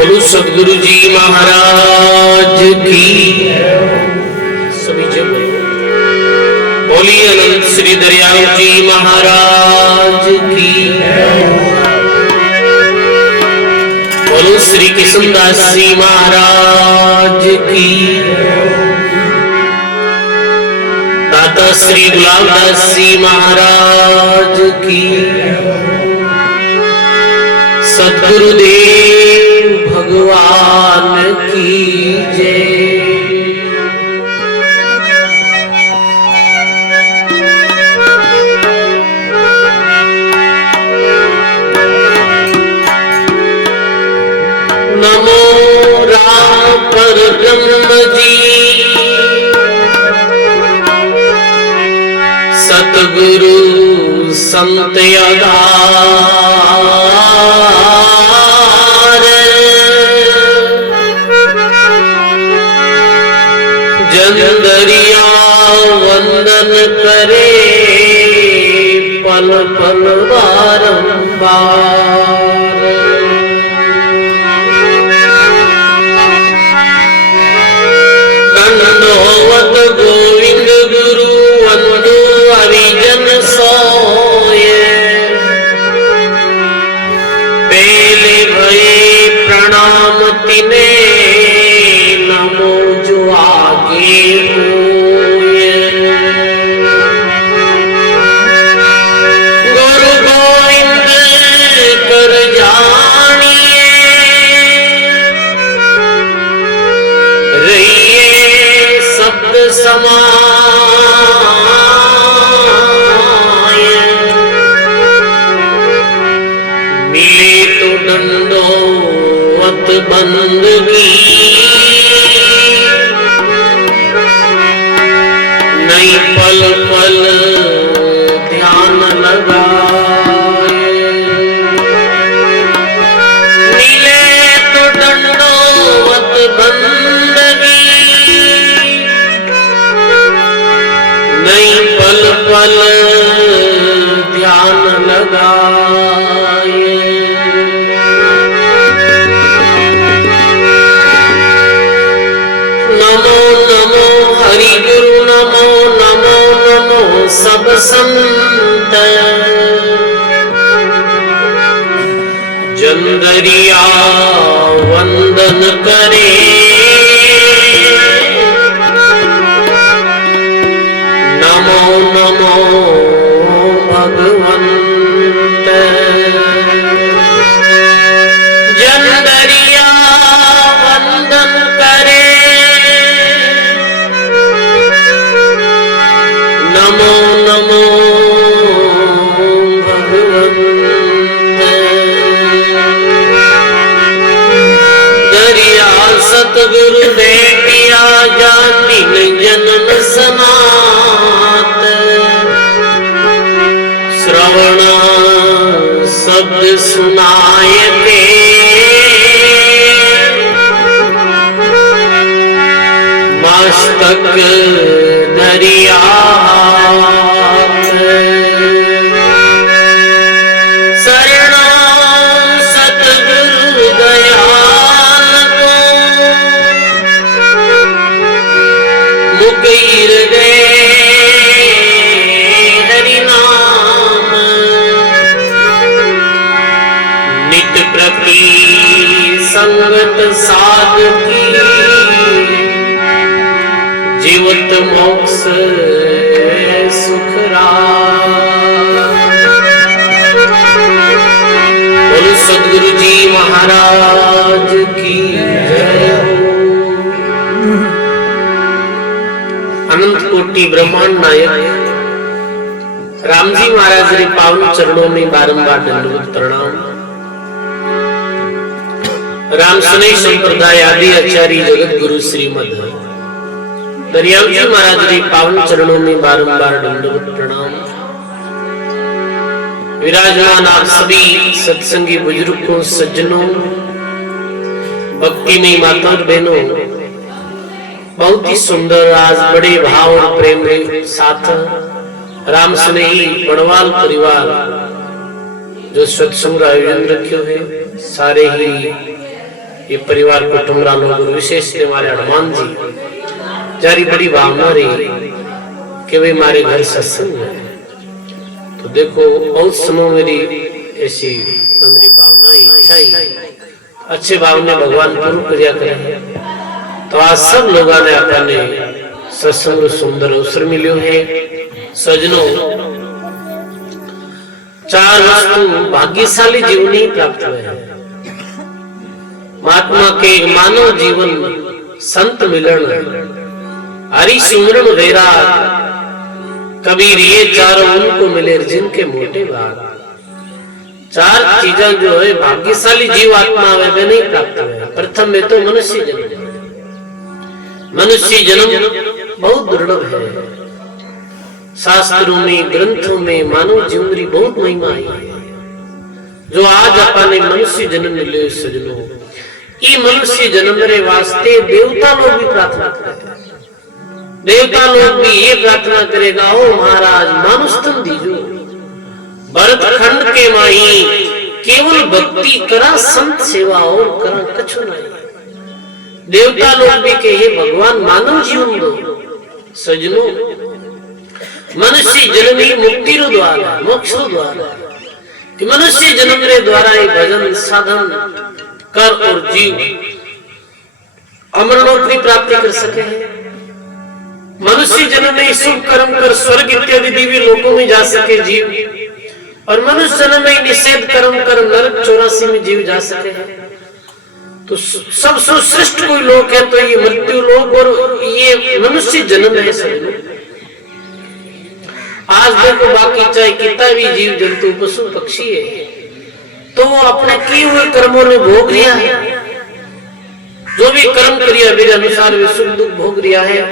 बोलो सदगुरु जी महाराज की। सभी जब बोलिए अनंत श्री दरियाल जी महाराज की। बोलो श्री कृष्णदास जी महाराज की। दाता श्री गुलामदास जी महाराज की। सद्गुरुदेव भगवान की जय। नमो राम परब्रह्म जी सतगुरु संत जंदरिया वंदन करे पल पल बारंबार। दंडोवत गोविंद गुरु वंदु हरिजन सोये। पहले भये प्रणाम तिने नमो जो आगे होए। गुरु गोविंद कर जानिए रहिए शब्द समाए। मिले तो दंडोवत बंदगी नहीं पल पल ध्यान लगाए। मिले तो दंडोवत बंदगी नहीं पल पल ध्यान लगाए। नमो नमो हरि गुरु नमो नमो नमो सब संत। जंदरिया वंदन करे नमो नमो भगवंत। जंदरिया वंदन करे नमो नमो भगवंत। दरिया सतगुरु बेटिया जातिन जन्म सनात। श्रवण शब्द सुनाए ते मस्तक दरिया। शरणं सतगुरु दयाल को मुकीर दे हरि नाम। नित प्रति संगत साध की जीवत मोक्ष सुखरा। बोलो सद्गुरु जी महाराज की जय। अनंत कोटि ब्रह्मांड नायक राम जी महाराज रे पावन चरणों में बारंबार दंडवत प्रणाम। राम सुने संप्रदाय आदि आचार्य जगत गुरु श्रीमद दरियाल जी महाराज रे पावन चरणों में बारंबार दंडवत प्रणाम। विराजमान आप सभी सत्संगी बुजुर्गों सज्जनों भक्ति में माता और बहनों, बहुत ही सुंदर आज बड़े भाव और प्रेम के साथ राम स्नेही बड़वाल परिवार जो सत्संग आयोजन रखे हुए सारे ही ये परिवार कुटुंबरा लोग विशेष हमारे हनुमान जी जारी बड़ी भावना रही कि भाई हमारे घर सत्संग है। तो देखो बहुत समय मेरी ऐसी अंदरी भावना इच्छा ही अच्छे भावना भगवान पूर्ण क्रिया करें। तो आज सब लोगों ने अपने सत्संग सुंदर अवसर मिलो है। सजनों चार वस्तु भाग्यशाली जीवन ही प्राप्त हुए हैं। महात्मा के मानव जीवन संत मिलन हरि सुमरण वैराग कबीर ये चारों उनको मिले जिनके मोटे भाग। चार चीजें जो है भाग्यशाली जीव आत्मा वे नहीं प्राप्त हुए। प्रथम में तो मनुष्य जन्म। मनुष्य जन्म बहुत दुर्लभ है। शास्त्रों में ग्रंथों में मानव जीवन की बहुत महिमा है। जो आज अपने मनुष्य जन्म मिले सजनों, ये मनुष्य जन्म रे वास्ते देवता लोग भी प्रार्थना करते हैं। देवता लोग भी ये प्रार्थना करेगा, ओ महाराज मानुष तन दीजो। भरत खंड के माही केवल भक्ति करा संत सेवा और करा कछु नहीं। देवता लोग भी कहे भगवान मानव जीवन दो। सजनों मनुष्य जन्म ही मुक्ति रो द्वार है, मोक्ष रो द्वार है। मनुष्य जन्म रे द्वारा ही भजन साधन कर और जीव अमरलोक की प्राप्ति कर सके। मनुष्य जन्म में शुभ कर्म कर स्वर्ग इत्यादि दिव्य लोकों में जा सके जीव, और मनुष्य जन्म में निषेध कर्म कर नरक 84 में जीव जा सके। तो सबसे श्रेष्ठ कोई लोक है तो ये मृत्यु लोक और ये मनुष्य जन्म है। सभी आज देखो बाकी चाहे कितना भी जीव जंतु पशु पक्षी है तो वो अपने किए हुए कर्मों ने भोग लिया है। जो भी कर्म क्रिया मेरे अनुसार वे सुख दुख भोग लिया है,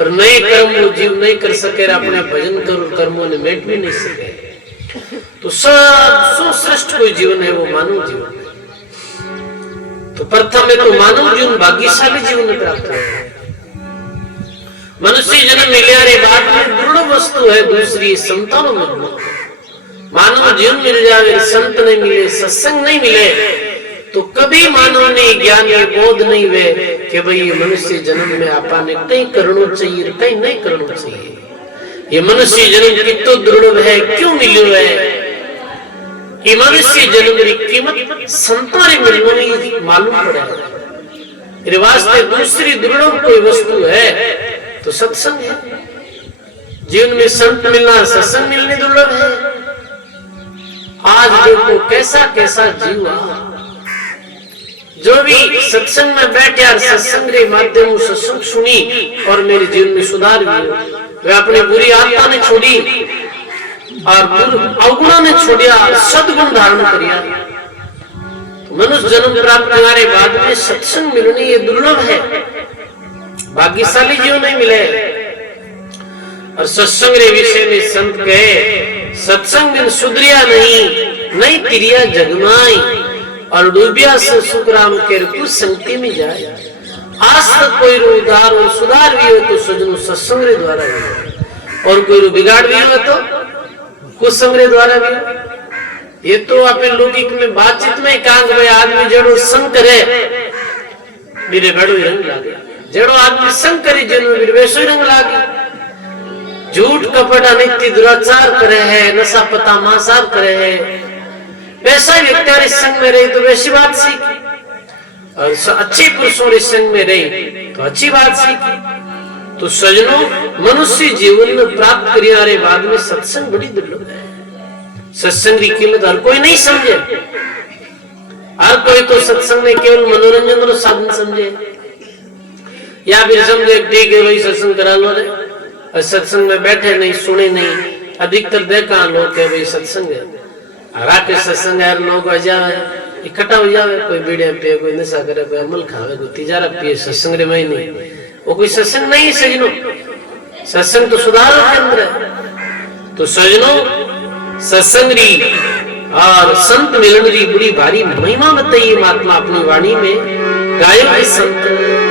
और नए कर्म वो जीव नहीं कर सके, अपने भजन कर कर्मों ने मेट भी नहीं सके। तो सबसे श्रेष्ठ कोई जीवन है वो मानव जीवन है। तो प्रथम में तो मानव जीवन भाग्यशाली जीवन प्राप्त है। मनुष्य जन्म मिले रे बाद में दुर्लभ वस्तु है दूसरी संतानों में। मानव जीवन मिल जाए, संत नहीं मिले, सत्संग नहीं मिले तो कभी मानव ने ज्ञान में बोध नहीं हुए कि भाई ये मनुष्य जन्म में आपा ने कहीं करना चाहिए कहीं नहीं करना चाहिए। ये मनुष्य जन्म कितना दुर्लभ है, क्यों मिलो है। ये मनुष्य जन्म की कीमत संतारे मिलने में मालूम पड़ा है। वास्ते दूसरी दुर्लभ कोई वस्तु है तो सत्संग है। जीवन में संत मिलना सत्संग मिलने दुर्लभ है। आज देखो कैसा कैसा जीव जो भी सत्संग में बैठे और सत्संग के माध्यम से सत्संग सुनी और मेरे जीवन में सुधार हुआ। वे अपनी बुरी आत्मा ने छोड़ी और अवगुणा ने छोड़िया, सद्गुण धारण करिया। मनुष्य जन्म प्राप्त करने बाद में सत्संग मिलनी ये दुर्लभ है, भाग्यशाली जीवन नहीं मिले। और सत्संग के विषय में संत कहे सत्संग दिन सुधरिया नहीं तिरिया जगमाई, और डूबिया से सुखराम के कुछ संगति में जाए। आज तक कोई उदार और सुधार भी हो तो सजनों सत्संग के द्वारा भी, और कोई बिगाड़ भी हो तो कुछ संग के द्वारा भी। ये तो अपने लौकिक में बातचीत में कांग में आदमी जड़ो संग करे मेरे बड़ो रंग लागे, जड़ो आदमी संग करे जनो वैसो रंग लागे। झूठ कपट अनित्य दुराचार करे है, नशा पता मांसार करे है, वैसा व्यक्ति संग में रही तो वैसी बात सीखी, और अच्छे पुरुषों के संग में रही तो अच्छी बात सीखी। तो सजनों मनुष्य जीवन में प्राप्त करने बाद में सत्संग बड़ी दुर्लभ है। सत्संग की कीमत हर कोई नहीं समझे। हर कोई तो सत्संग में केवल मनोरंजन और साधन समझे, या फिर समझे ठीक है भाई सत्संग करा लो रे, और सत्संग में बैठे नहीं सुने नहीं। अधिकतर देखा लोग के भाई सत्संग है, राके सत्संग यार लोग आ जाए इकट्ठा हो जावे, कोई बीड़िया पिए, कोई नशा करे, कोई अमल खावे, कोई तिजारा पिए, सत्संग रे में नहीं। वो कोई सत्संग नहीं सजनों, सत्संग तो सुधार के अंदर है। तो सजनों सत्संग री और संत मिलन री बड़ी भारी महिमा बताइए महात्मा अपनी वाणी में गायो है संत।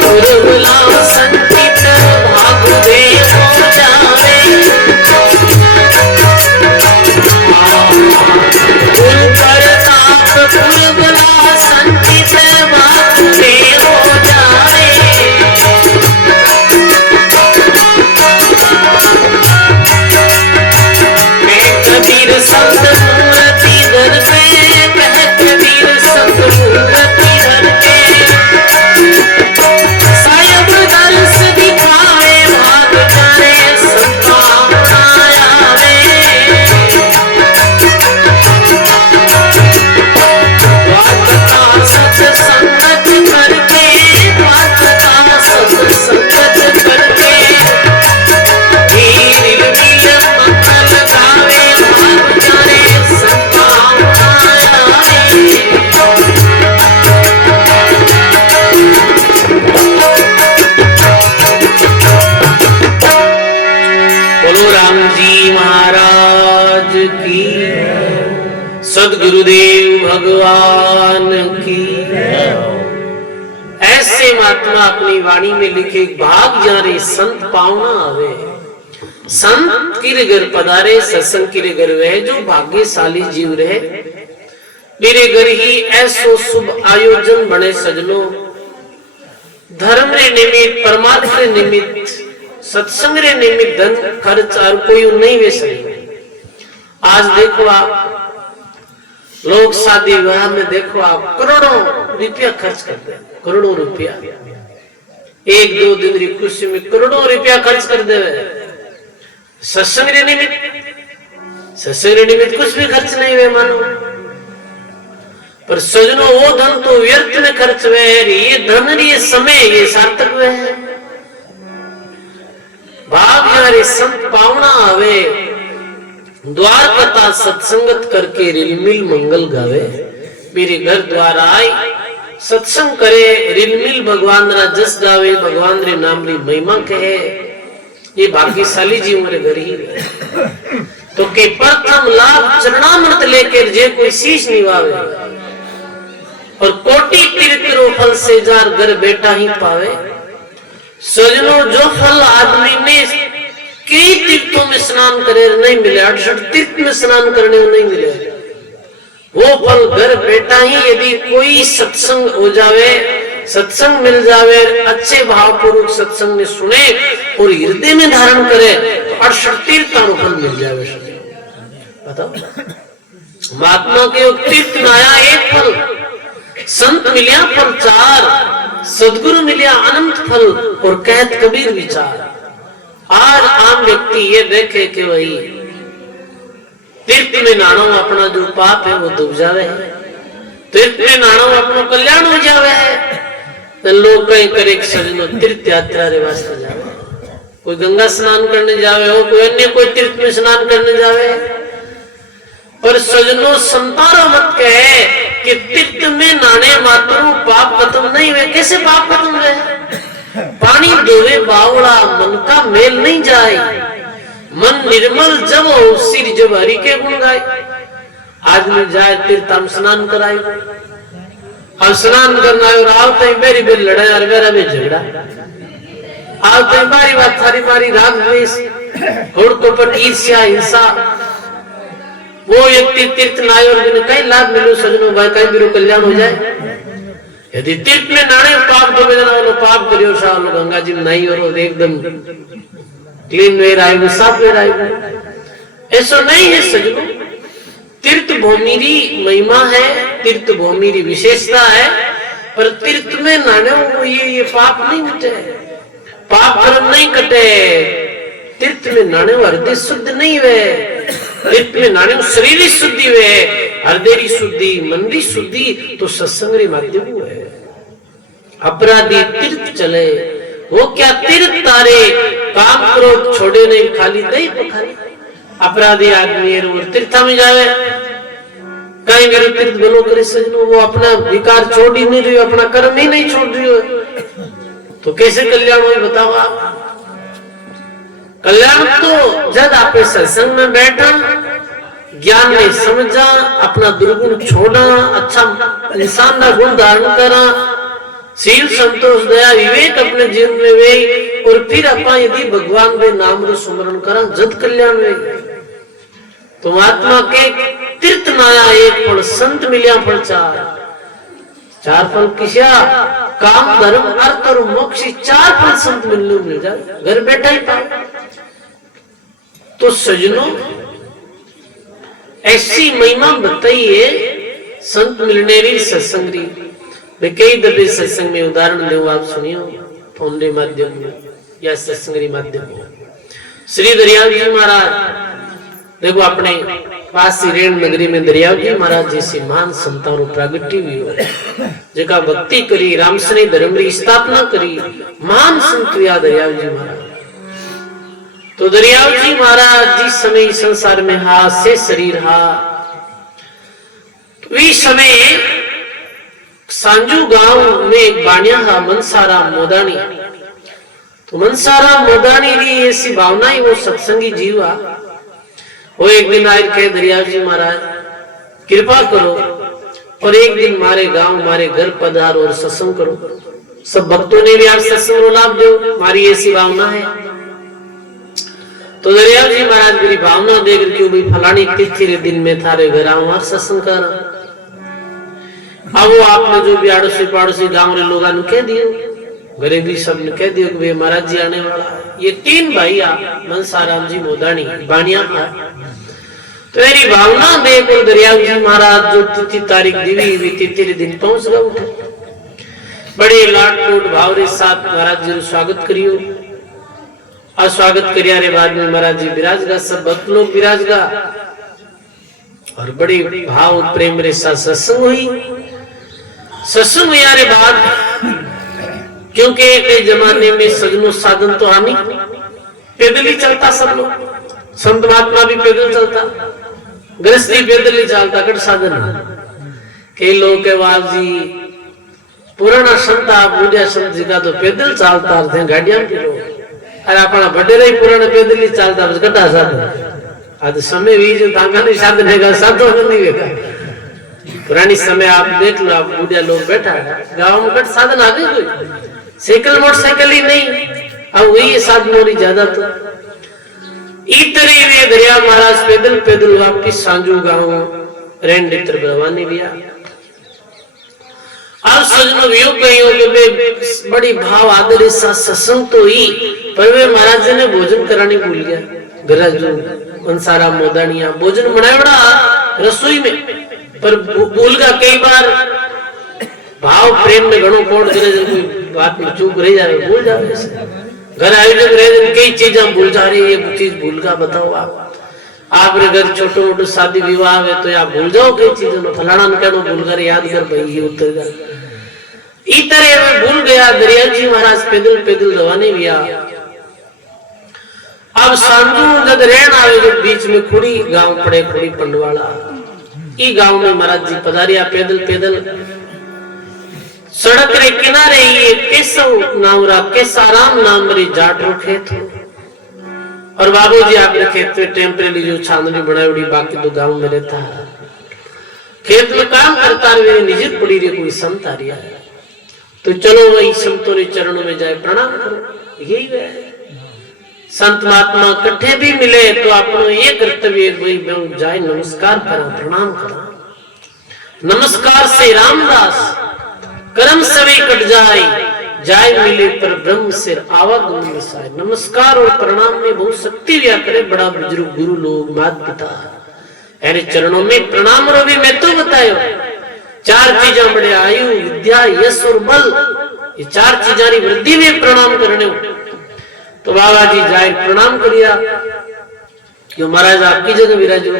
पुरबला संचित भाग दे हो जावे कुल परताप पुरबला संचित भाग दे हो जावे कबीर संत मूर्ति धर पे कह कबीर संत मूर्ति धर पे सायब दर्श दिखाए भाग जाने संभावना आवे वार्ता सत्संगत करके वार्ता सत्संगत करके महाराज की सदगुरुदेव भगवान की। ऐसे महात्मा अपनी वाणी में लिखे भाग जारे संत पावना आवे संत किरे घर पधारे सत्संग किरे घर वह जो भाग्यशाली जीव रहे मेरे घर ही ऐसो शुभ आयोजन बने सजनो धर्म रे निमित्त परमार्थ रे निमित्त सत्संग रे निमित्त धन खर्च और कोई नहीं वे सही। आज देखो आप लोग शादी विवाह में देखो आप करोड़ों रुपया खर्च करते हैं करोड़ों रुपया एक दो दिन की खुशी में करोड़ों रुपया खर्च कर दे सत्संग रे निमित्त कुछ भी खर्च नहीं हुए मानो पर सजनो वो धन तो व्यर्थ में खर्च हुए ये धन ये समय ये सार्थक हुए है भाग यारे संत पावना आवे द्वार कथा सत्संगत करके रिलमिल मंगल गावे मेरे घर द्वार आई सत्संग करे रिलमिल भगवान रा जस गावे भगवान रे नाम री महिमा कहे ये भाग्यशाली जी मेरे घर ही तो के प्रथम लाभ चरणामृत लेकर जे कोई शीश निभावे और कोटि तीर्थ रो फल से जार घर बेटा ही पावे सजनो जो फल आदमी ने कई तीर्थों में स्नान करे नहीं मिले 68 तीर्थ में स्नान करने को नहीं मिले वो फल घर बेटा ही यदि कोई सत्संग हो जावे सत्संग मिल जावे अच्छे भाव पूर्वक सत्संग ने सुने और हृदय में धारण करे तो 68 तीर्थ का फल मिल जावे बताओ महात्मा के तीर्थ में आया एक फल संत मिलिया फल 4 सदगुरु मिलिया अनंत फल और कहत कबीर विचार। आज आम व्यक्ति ये देखे कि वही तीर्थ में नाणो अपना जो पाप है वो डूब जावे है तीर्थ में नाणो अपना कल्याण हो जावे है तो लोग कहीं करे सजनो तीर्थ यात्रा रे वास्ते जावे कोई गंगा स्नान करने जावे हो कोई अन्य कोई तीर्थ में स्नान करने जावे पर सजनो संतारो मत कहे कि तीर्थ में नाने मात्रों पाप खत्म नहीं हुए कैसे पाप खत्म हुए पानी धोवे बावड़ा मन का मेल नहीं जाए मन निर्मल जब हो सिर जब हरि के गुण गाए आदमी जाए तीर्थ हम स्नान कराए अब स्नान करना है और आवते मेरी बेरी लड़ाई और मेरा भी झगड़ा आवते बारी बात थारी बारी राग द्वेष होड़ कपट ईर्ष्या हिंसा वो व्यक्ति तीर्थ नाय और कई लाभ मिलो सजनो भाई कई बिरो कल्याण हो जाए यदि तीर्थ में नाणे पाप दो वालों पाप करियो शाह गंगा जी में नहीं और एकदम क्लीन वे आएगा साफ वे आएगा ऐसा नहीं है सजनो तीर्थ भूमि री महिमा है तीर्थ भूमि री विशेषता है पर तीर्थ में नाणे ये पाप नहीं मिटे पाप कर्म नहीं कटे तीर्थ में नाणे हृदय शुद्ध नहीं हुए तीर्थ में नाणे शरीर शुद्धि हुए हृदय शुद्धि मन री शुद्धि तो सत्संग रे माध्यम है अपराधी तीर्थ चले वो क्या तीर्थ तारे काम क्रोध छोड़े नहीं खाली दही पखारी अपराधी आदमी और तीर्थ में जावे कहीं मेरे तीर्थ बनो करे सजनो वो अपना विकार छोड़ ही नहीं रही अपना कर्म ही नहीं छोड़ रही हो तो कैसे कल्याण हो बताओ आप कल्याण तो जब आप सत्संग में बैठा ज्ञान में समझा अपना दुर्गुण छोड़ा अच्छा इंसान का गुण धारण करा शील संतोष दया विवेक अपने जीवन में वे और फिर अपा यदि भगवान के नाम रो सुमरण करा जद कल्याण वे तो महात्मा के तीर्थ नाया एक फल संत मिलिया फल चार फल किसा काम धर्म अर्थ और मोक्ष चार फल संत मिलने मिल जाए घर बैठा ही पाए। तो सजनों ऐसी महिमा बताइए संत मिलने री सत्संग री। मैं कई दफे सत्संग में उदाहरण दूं आप सुनियो फोन के माध्यम में या सत्संग के माध्यम में। श्री दरियाव जी महाराज देखो अपने पास रेण नगरी में दरियाव जी महाराज जैसे महान संतान प्रागट्य हुई हो जगह भक्ति करी रामसनी धर्म की स्थापना करी महान संत हुआ दरियाव जी महाराज। तो दरियाव जी महाराज जिस समय संसार में हा से शरीर हा तो समय सांजू गांव में एक बाणिया हा मनसाराम मोदानी। तो मनसाराम मोदानी की ऐसी भावना ही वो सत्संगी जीवा वो एक दिन आए कहे दरियाव जी महाराज कृपा करो और एक दिन मारे गांव मारे घर पधार और सत्संग करो। सब भक्तों ने भी आज सत्संग लाभ दो हमारी ऐसी भावना है। तो दरियाव जी महाराज मेरी भावना देकर क्यों भाई फलानी तिथि रे दिन में थारे घर आऊं और सत्संग कर। अब वो आपने जो भी आड़ोसी पाड़ोसी गांव रे लोग कह दियो घरे भी सबने कह दियो कि भाई महाराज जी आने वाला है। ये तीन भाई मनसाराम जी मोदानी बानिया था। तो मेरी भावना देखकर दरियाव जी महाराज जो तिथि तारीख दिवी हुई तिथि रे दिन पहुंच गए उठे बड़े लाट टूट भाव रे साथ महाराज जी स्वागत करियो। और स्वागत करिया रे बाद में महाराज जी विराजगा सब भक्त लोग विराजगा और बड़े भाव प्रेम रे साथ सत्संग हुई। सत्संग हुआ रे बाद क्योंकि एक जमाने में सजनों साधन तो आनी पैदल ही चलता सब लोग संत महात्मा भी पैदल चलता गृहस्थी पैदल ही चलता कट साधन कई लोग के बाद जी पुराना संता बूढ़ा संत जी का तो पैदल चलता थे गाड़ियां के लोग अरे अपना बडेरा ही पुराना पैदल ही चलता बस कटा साधन आज समय भी जो तांगा नहीं साधन है साधन नहीं होगा। पुरानी समय आप देख लो आप बूढ़ा लोग बैठा है गाँव में कट साधन आ गए कोई साइकिल मोटरसाइकिल ही नहीं अब वही साधन हो रही ज्यादा। तो इतने वे दरिया महाराज पैदल पैदल वापिस सांजू गांव रेन डित्र रवानी लिया। अब सजनों वियोग गई बड़ी भाव आदर सा सत्संग तो ही पर वे महाराज जी ने भोजन करानी भूल गया। घर जो मनसाराम मोदानिया भोजन बनाया रसोई में पर भूल गया। कई बार भाव प्रेम में घणो कोड करे कोई बात में चूक रह जाए भूल जाओ। घर आयोजन रहे कई चीजें भूल जा रही है चीज भूल का बताओ आप रे घर छोटो मोटो शादी विवाह है तो आप भूल जाओ कई चीजों में फलाना न कहना भूल कर याद कर भाई ये उतर गया। इतने में भूल गया दरिया जी महाराज पैदल पैदल रवाने गया। अब सांजू जब रेण आवे जो बीच में खुड़ी गांव पड़े खुड़ी पंडवाला ई गांव में महाराज जी पधारिया पैदल पैदल सड़क रे किनारे ये केशव नावरा केसाराम नाम रे जाट रो खेत और बाबूजी आपने खेत में टेम्परेरी जो छाननी बनाई बाकी तो गांव में रहता है खेत में काम करता रहे निजित पड़ी रे कोई संत आ रहा है तो चलो वही संतों के चरणों में जाए प्रणाम करो। यही है संत महात्मा कट्ठे भी मिले तो आपको ये कर्तव्य वही जाए नमस्कार करा प्रणाम करा। नमस्कार से रामदास कर्म सभी कट जाए मिले पर ब्रह्म से आवागमन मिसाए। नमस्कार और प्रणाम में बहुत शक्ति व्या करे बड़ा बुजुर्ग गुरु लोग मात पिता ऐरे चरणों में प्रणाम रो भी मैं तो बतायो चार चीजें बड़े आयु विद्या यश और बल ये चार चीजा की वृद्धि में प्रणाम करने तो बाबा जी जाए प्रणाम करिया क्यों महाराज आपकी जगह विराजो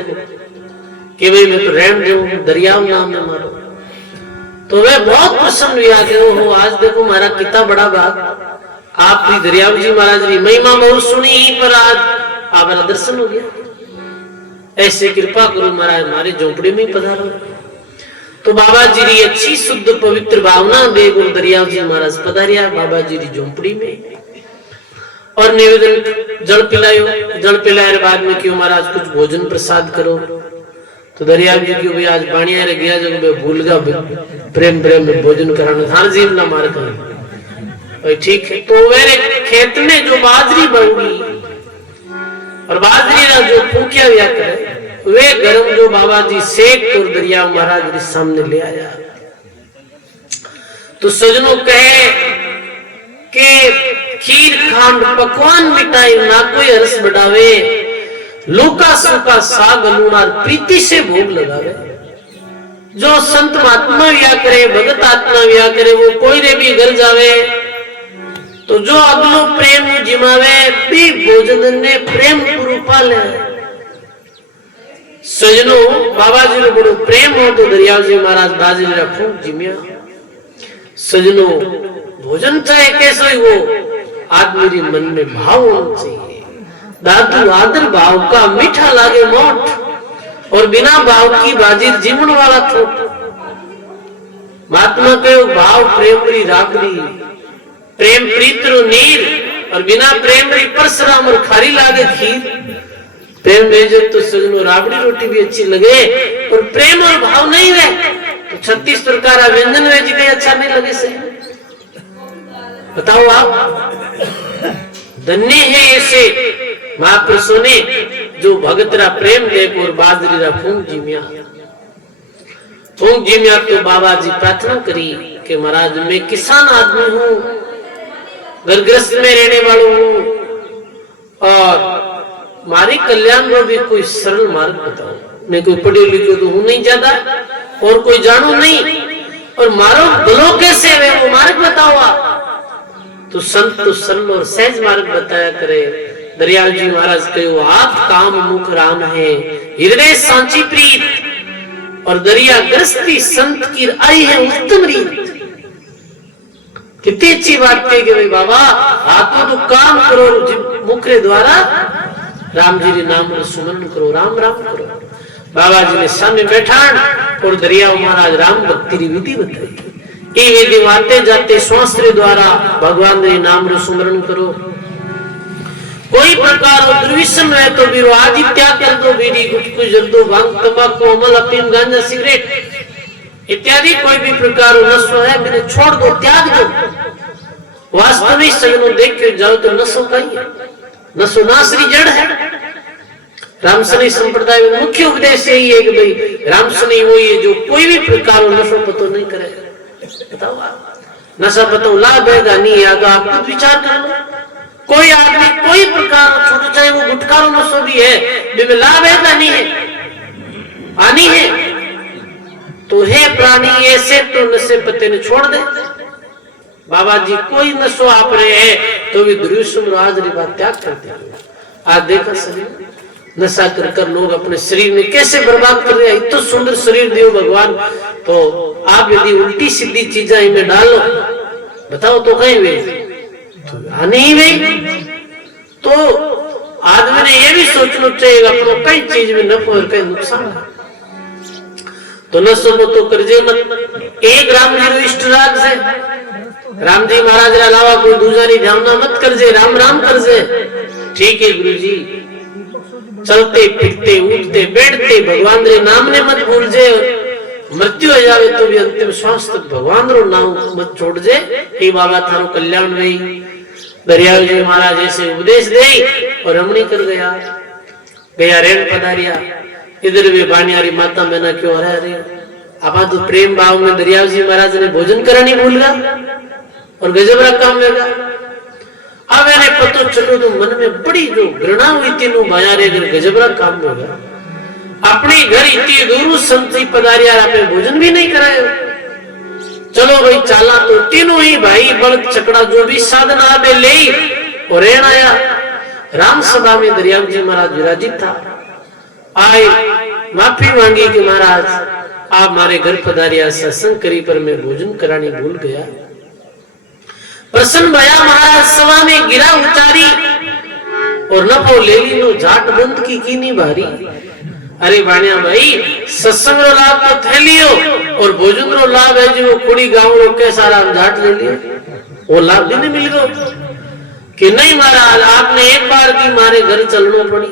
कि भाई मैं तो रहन दू दरियाव नाम में मारो। तो वे बहुत प्रसन्न हुआ कि हो आज देखो हमारा कितना बड़ा भाग आप भी दरियाव जी महाराज की महिमा बहुत सुनी पर आज आपका दर्शन हो गया। ऐसे कृपा करो महाराज हमारे झोपड़ी में पधारो। तो बाबा जी की अच्छी शुद्ध पवित्र भावना दे गुरु दरियाव जी महाराज पधारिया बाबा जी की झोपड़ी में और निवेदन जल पिलायो। जल पिलाए बाद में क्यों महाराज कुछ भोजन प्रसाद करो। तो तो दरिया जी क्यों भाई आज बाणिया रे गया जो भूल गया प्रेम प्रेम में भोजन कराना थार जीव ना मार कर भाई ठीक है। तो मेरे खेत में जो बाजरी बढ़ी और बाजरी ना जो फूकिया हुआ करे वे गरम जो बाबा जी सेक और दरिया महाराज के सामने ले आया। तो सजनों कहे कि खीर खांड पकवान मिठाई ना कोई रस बढ़ावे, लूका सूखा साग लूणार प्रीति से भोग लगावे। जो संत महात्मा व्या करे भगत आत्मा व्या करे वो कोई रे भी घर जावे तो जो अगलो प्रेम जिमावे भी भोजन ने प्रेम पूर्व पाले। सजनों बाबा जी ने बड़ो प्रेम हो तो दरियाव जी महाराज बाजी रखो जिमिया। सजनों भोजन चाहे कैसा ही हो आदमी मन में भाव होना चाहिए। दादू आदर भाव का मीठा लागे मोट और बिना भाव की बाजी जीवन वाला छोट। महात्मा के भाव प्रेम री रागरी प्रेम प्रीत रो नीर और बिना प्रेम री परशुराम और खारी लागे खीर। प्रेम भेजे तो सजनों राबड़ी रोटी भी अच्छी लगे और प्रेम और भाव नहीं रहे तो 36 प्रकार व्यंजन वे जी कहीं अच्छा नहीं लगे से। बताओ आप धन्य है ऐसे महापुरुषों ने जो भगतरा प्रेम देख और बाजरी रा फूंक जिमिया। तो बाबा जी प्रार्थना करी कि महाराज मैं किसान आदमी हूँ, घर गृहस्थ में रहने वाला हूँ और मारी कल्याण में भी कोई सरल मार्ग बताओ। मैं कोई पढ़े लिखे तो हूं नहीं ज्यादा और कोई जानू नहीं और मारो भलो कैसे है वो मार्ग बताओ आप। तो संत तो सरल और सहज मार्ग बताया करे। दरियाव जी महाराज कहो आप काम मुख राम है हृदय सांची प्रीत और दरिया ग्रस्ती संत की आई है उत्तम रीत। कितनी अच्छी बात कही कि भाई बाबा आपको तो काम करो मुखरे द्वारा राम जी के नाम को सुमरण करो राम राम करो। बाबा जी ने सामने बैठान और दरिया महाराज राम भक्ति की विधि बताई। ये विधि आते जाते शास्त्र द्वारा भगवान रे नाम रो सुमरण करो। कोई प्रकार दुर्विषम है तो भी आज ही त्याग कर दो। बीड़ी गुटखा जर्दो भांग तंबाकू अमल अफीम गांजा सिगरेट इत्यादि कोई भी प्रकार नशा है मैंने छोड़ दो त्याग दो। वास्तविक सजनों देख के जाओ तो नशो का ही है, नशो नासरी जड़ है। रामसनी संप्रदाय में मुख्य उपदेश यही है कि भाई रामसनी वो ये जो कोई भी प्रकार नशो पतो नहीं करेगा। बताओ नशा पतो लाभ है नहीं आगा आप खुद विचार कर लो। कोई आदमी कोई प्रकार छोटा चाहे वो गुटखा नशो भी है जिसमें लाभ है नहीं है हानि है तो है प्राणी ऐसे तो नशे पत्ते ने छोड़ दे। बाबा जी कोई नशो आप रहे हैं तो भी दुर्विषम आज बात त्याग करते हैं। आज देखा शरीर नशा कर कर लोग अपने शरीर में कैसे बर्बाद कर रहे हैं। इतना सुंदर शरीर दियो भगवान तो आप यदि उल्टी सीधी चीजें इनमें डालो बताओ तो कहीं वे तो नहीं वे। तो आदमी ने ये भी सोचना चाहिए अपना कई चीज में नफा और कई नुकसान है। तो नशो को तो करजे मत। एक राम जी रो इष्ट राग से राम जी महाराज के अलावा कोई दूसरा नहीं ध्यान मत करजे राम राम करजे। ठीक है गुरु जी चलते फिरते उठते बैठते भगवान रे नाम ने मत भूल जे। मृत्यु हो जावे तो भी अंतिम श्वास तक भगवान रो नाम मत छोड़ जे। हे बाबा थारो कल्याण रही। दरियाव जी महाराज ऐसे उपदेश दे और रमणी कर गया रेण पधारिया। इधर भी बानियारी माता मैंने क्यों हरे हरे आपा तो प्रेम भाव में दरियाव जी महाराज ने भोजन करा नहीं भूल गया और गजब काम लेगा। अब मैंने पतो चलो तो मन में बड़ी जो घृणा हुई तीनों भाया रे अगर गजबरा काम होगा अपने घर इतनी दूर संत पधारिया आपने भोजन भी नहीं कराए। चलो भाई चाला तो तीनों ही भाई बड़क चकड़ा जो भी साधन आवे ले और रेण आया। राम सभा में दरियाव जी महाराज विराजित था। आए माफी मांगी कि महाराज आप हमारे घर पधारिया सत्संग करी पर मैं भोजन करानी भूल गया। प्रसन्न भया महाराज सभा में गिरा उतारी और नफो ले ली लो झाट बंद की कीनी भारी। अरे बाणिया भाई सत्संग रो लाभ तो थे लियो और भोजन रो लाभ है जो कुड़ी गाँव रो के सारा झाट ले लियो वो लाभ भी नहीं मिल गो कि नहीं महाराज आपने एक बार की मारे घर चलना पड़ी।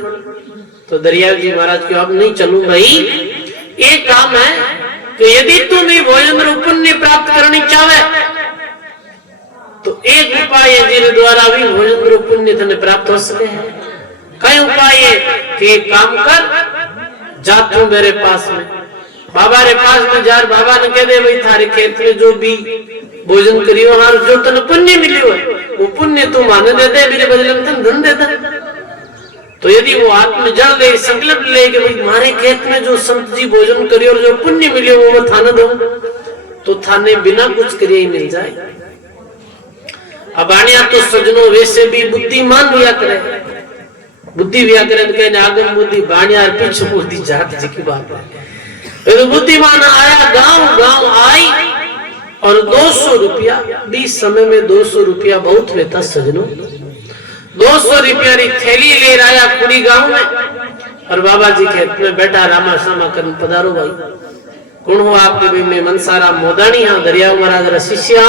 तो दरिया जी महाराज क्यों अब नहीं चलूं भाई एक काम है कि यदि तुम भोजन रो पुण्य प्राप्त करनी चाहे तो एक उपाय है जिस द्वारा भी भोजन रो पुण्य तने प्राप्त हो सके। कई उपाय है कि काम कर, जा तू मेरे पास में, बाबा रे पास में जार, बाबा ने कह दे भाई थारे खेत में जो भी भोजन करियो हार जो तने पुण्य मिलियो है वो पुण्य तू माने दे दे, मेरे बदले में तने धन दे दे। तो यदि वो आत्म जल ले संकल्प ले कि भाई हमारे खेत में जो संत जी भोजन करियो और जो पुण्य मिलियो वो मैं थाने दूं, तो थाने बिना कुछ करिए ही मिल जाए। अब आनिया तो सजनों वैसे भी बुद्धिमान हुआ करे, बुद्धि हुआ करे तो कहने आगम बुद्धि बाणिया पीछे बुद्धि जात जी की बात है। तो बुद्धिमान आया, गांव आई और 200 रुपया 20 समय में 200 रुपया बहुत होता सजनों। 200 रुपया की थैली ले आया कुड़ी गांव में और बाबा जी खेत में बैठा रामा सामा कर पधारो भाई कौन हो आपके भी मैं मनसाराम मोदानी हाँ दरिया महाराज शिष्य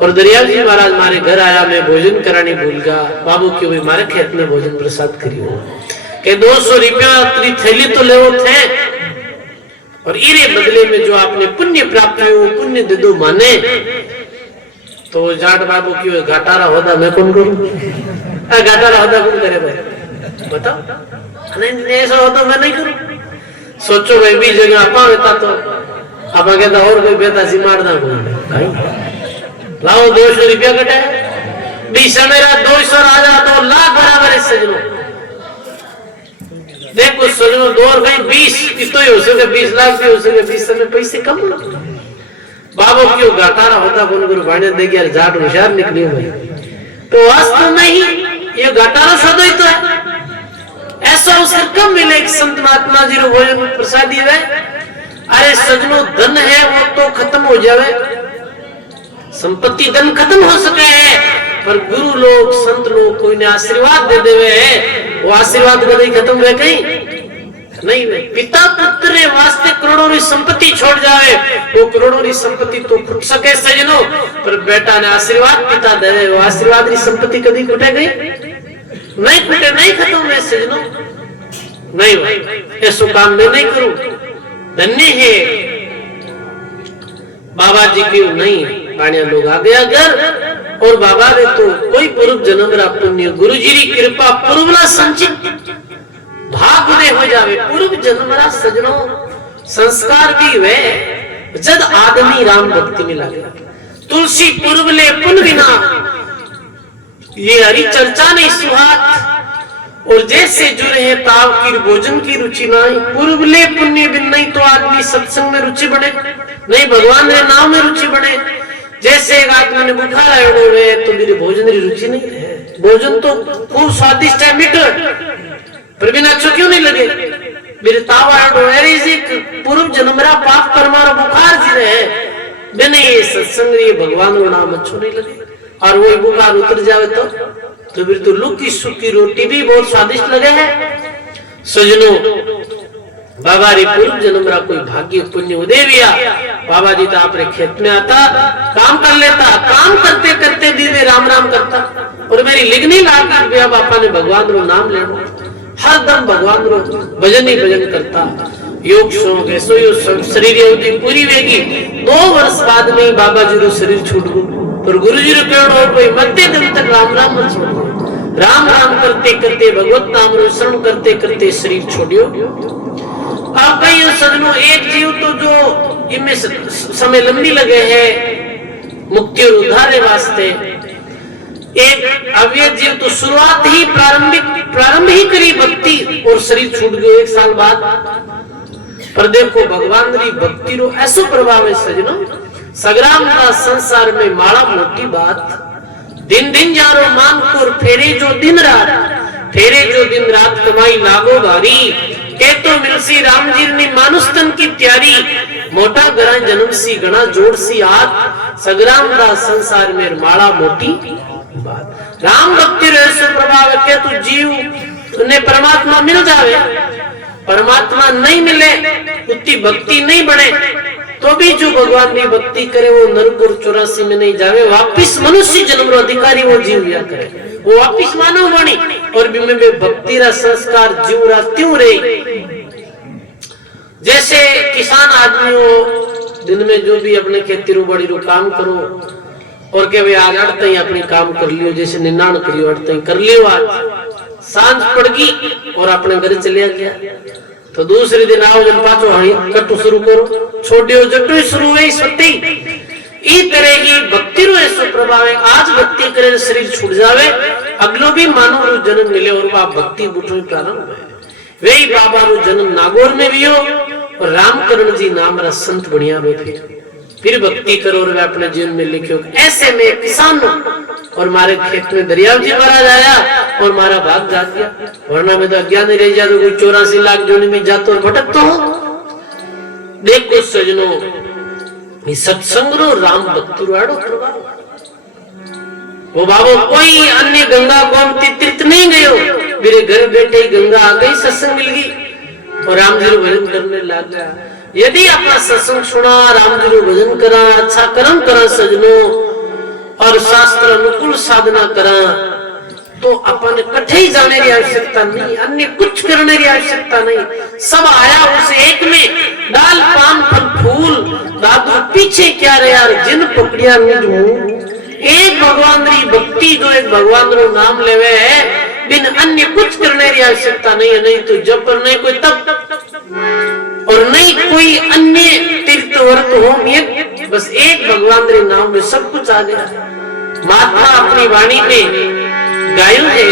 और दरिया जी महाराज मारे घर आया, मैं भोजन करानी भूल गया, बाबू क्यों भी मारे खेत में भोजन प्रसाद करियो के 200 रुपया थैली तो ले थे और इरे बदले में जो आपने पुण्य प्राप्त हुए वो पुण्य दे दो माने। तो जाट बाबू क्यों घाटारा होता मैं कौन करूं, घाटारा होता कौन करे भाई बताओ, नहीं ऐसा होता मैं नहीं करूं। सोचो भाई भी जगह आपा होता तो आपा कहता और कोई बेटा सी मारना को लाओ 200 रुपया कटे 20 मेरा 200 राजा 2 लाख बराबर है सजनों। देखो सजनों 2 और कहीं 20 तो ही हो सके, 20 लाख भी हो सके, 20 समय पैसे कम ना। बाबा क्यों घाटारा होता कौन गुरु भाने दे गया जाट होशियार निकली भाई। तो वास्तव में ही ये घाटारा सदा ही तो है, ऐसा अवसर कब मिले कि संत महात्मा जी रो भोजन प्रसादी है। अरे सजनों धन है वो तो खत्म हो जावे, संपत्ति धन खत्म हो सके है, पर गुरु लोग संत लोग कोई ने आशीर्वाद दे देवे है, वो आशीर्वाद कभी खत्म हुए कहीं नहीं हुए। पिता पुत्र रे वास्ते करोड़ों की संपत्ति छोड़ जाए, वो करोड़ों की संपत्ति तो खुट सके सजनों, पर बेटा ने आशीर्वाद पिता दे, वो आशीर्वाद की संपत्ति कभी खुटे गई नहीं, खुटे नहीं, खत्म हुए सजनों नहीं भाई, ऐसा काम मैं नहीं करूं। धन्य है बाबा जी की नहीं बाणिया लोग आ गया घर और बाबा ने तो कोई पूर्व जन्म रा पुण्य गुरु जी की कृपा पूर्वला संचित भाग उदय हो जावे। पूर्व जन्म रा सजनों संस्कार भी वे जद आदमी राम भक्ति में लगे, तुलसी पूर्व ले पुन बिना ये हरि चर्चा नहीं सुहात, और जैसे जुड़े है ताव की भोजन की रुचि नहीं, पूर्व ले पुण्य बिन नहीं तो आदमी सत्संग में रुचि बने नहीं, भगवान के नाम में रुचि बने। जैसे एक आदमी ने बुखार आया हुए तो मेरे भोजन की रुचि नहीं है, भोजन तो खूब स्वादिष्ट है मीठा, पर बिना अच्छो क्यों नहीं लगे, मेरे ताव आया पूर्व जन्मरा पाप परमारा बुखार जी रहे बिना ये सत्संग ये भगवान का नाम अच्छो नहीं लगे, और वो बुखार उतर जावे तो फिर तो लुकी सुकी रोटी भी बहुत स्वादिष्ट लगे है। सजनों बाबा रे पूर्व जन्म रा कोई भाग्य पुण्य उदय हुआ, बाबा जी तो आपरे खेत में आता काम कर लेता, काम करते करते भी वे राम राम करता, और मेरी लिगनी लाग गया बापा ने भगवान रो नाम लेना, हर दम भगवान रो भजन ही भजन करता। योग शोक ऐसो यो शरीर होती पूरी वेगी 2 वर्ष बाद में बाबा जी रो शरीर छूट गयो, पर गुरु जी रो कहना और कोई मध्य दिन तक राम राम मत छोड़ो, राम राम करते करते भगवत नाम रो शरण करते करते शरीर छोड़ियो। अब कई सजनों एक जीव तो जो इनमें समय लंबी लगे है मुक्ति और उद्धार वास्ते, एक अवैध जीव तो शुरुआत ही प्रारंभ ही करी भक्ति और शरीर छूट गयो 1 साल बाद। पर देखो भगवान री भक्ति रो ऐसो प्रभाव है सजनों, सग्राम का संसार में माड़ा मोटी बात, दिन दिन जारो मान को फेरे जो दिन रात कमाई लागो भारी, के तो मिलसी राम जी ने मानुस्तन की त्यारी, मोटा गरा जन्म सी गणा जोड़ सी आत, सग्राम का संसार में माड़ा मोटी बात। राम भक्ति रो ऐसो प्रभाव है कि तू जीव ने परमात्मा मिल जावे, परमात्मा नहीं मिले उतनी भक्ति नहीं बने तो भी जो भगवान की भक्ति करे वो नरक 84 में नहीं जावे, वापिस मनुष्य जन्म रो अधिकारी वो जीव लिया करे, वो वापिस मानव बनी और भी में भक्ति रा संस्कार जीव रा त्यों रहे। जैसे किसान आदमी हो, दिन में जो भी अपने खेती रू बड़ी रू काम करो और के वे आज अड़ते ही अपनी काम कर लियो, जैसे निन्नान करियो अड़ते ही कर लियो। आज सांझ पड़गी और अपने घर चलिया गया, तो दूसरे दिन आओ जन पाचो हाई कट्टू शुरू करो, छोड़ियो जट्टू शुरू हुई सत्ती। ई तरह की भक्ति रो ऐसो प्रभाव है, आज भक्ति करे शरीर छूट जावे, अगलो भी मानव रो जन्म मिले और वह भक्ति बुठो प्रारंभ है। वही बाबा रो जन्म नागौर में भी हो और रामकरण जी नाम रा संत बढ़िया में फिर भक्ति करो और वे अपने जीवन में लिखो। ऐसे में किसान और मारे खेत में दरियाव जी महाराज आया और मारा भाग जाग गया, वरना में तो अज्ञान रह जाता, कोई 84 लाख जोनी में जातो और भटकतो हो। देखो सजनो, सत्संग रो राम भक्ति रो प्रभाव। वो बाबू कोई अन्य गंगा गोमती तीर्थ नहीं गयो, मेरे घर बैठे ही गंगा आ गई, सत्संग मिल गई और राम जी रो भजन करने लग गया। यदि अपना सत्संग सुना, राम जी रो भजन करा, अच्छा कर्म करा सजनो और शास्त्र अनुकूल साधना करा, तो अपन कठे ही जाने की आवश्यकता नहीं, अन्य कुछ करने की आवश्यकता नहीं। सब आया उस एक में, डाल पान फल फूल दादू पीछे क्या रे यार, जिन पकड़िया निज मुंह। एक भगवान री भक्ति जो एक भगवान रो नाम लेवे है, बिन अन्य कुछ करने की आवश्यकता नहीं है। नहीं तो जब पर नहीं कोई तब और नहीं कोई अन्य तीर्थ व्रत हो, बस एक भगवान रे नाम में सब कुछ आ गया। महात्मा अपनी वाणी में गायो है,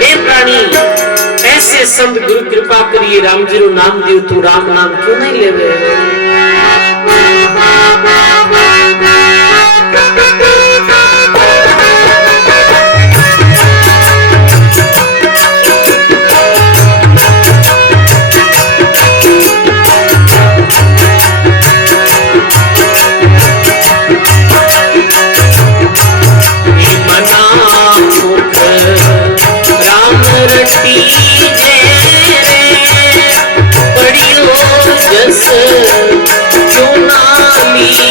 हे प्राणी ऐसे संत गुरु कृपा करिए, राम जी रो नाम दियो, तू राम नाम क्यों नहीं लेवे। क्यों ना ली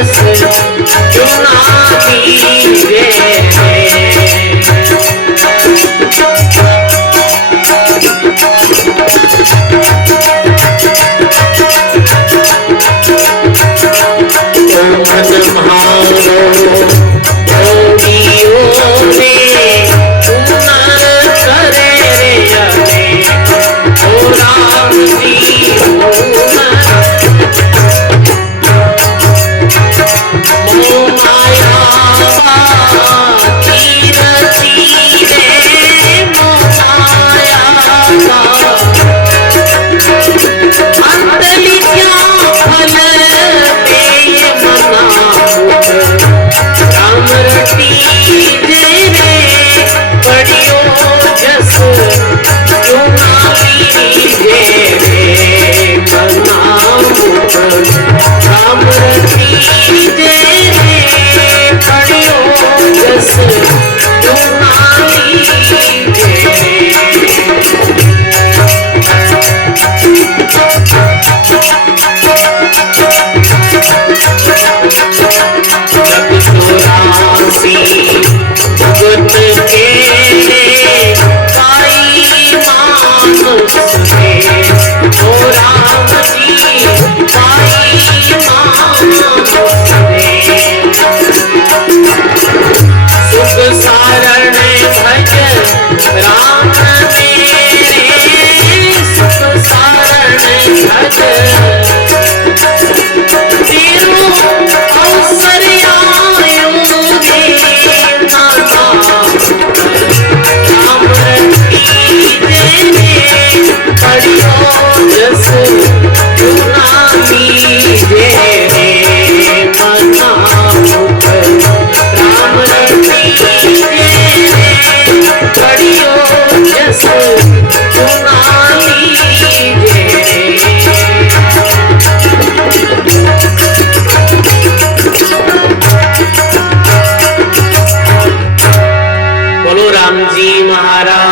जस चुना लीजे मन मारो जोड़ियों ने तुम न करे रे अने ओ राम जी मोह माया की रची रे मोह माया अंतली क्या फल राम रटी देने पड़ियो जस चुना लीजे रे बनामुख राम रटी देने पड़ियो जस चुना लीजे भगत के पाई मानुष के ओ राम जी पाई मानुष में सुख सारण भज राम मेरे सुख सारण भज तेरो अवसर आयो पड़ियो जस चुना लीजे रे बनामुख राम रटी रे पड़ियो जस चुना लीजे बोलो राम जी महाराज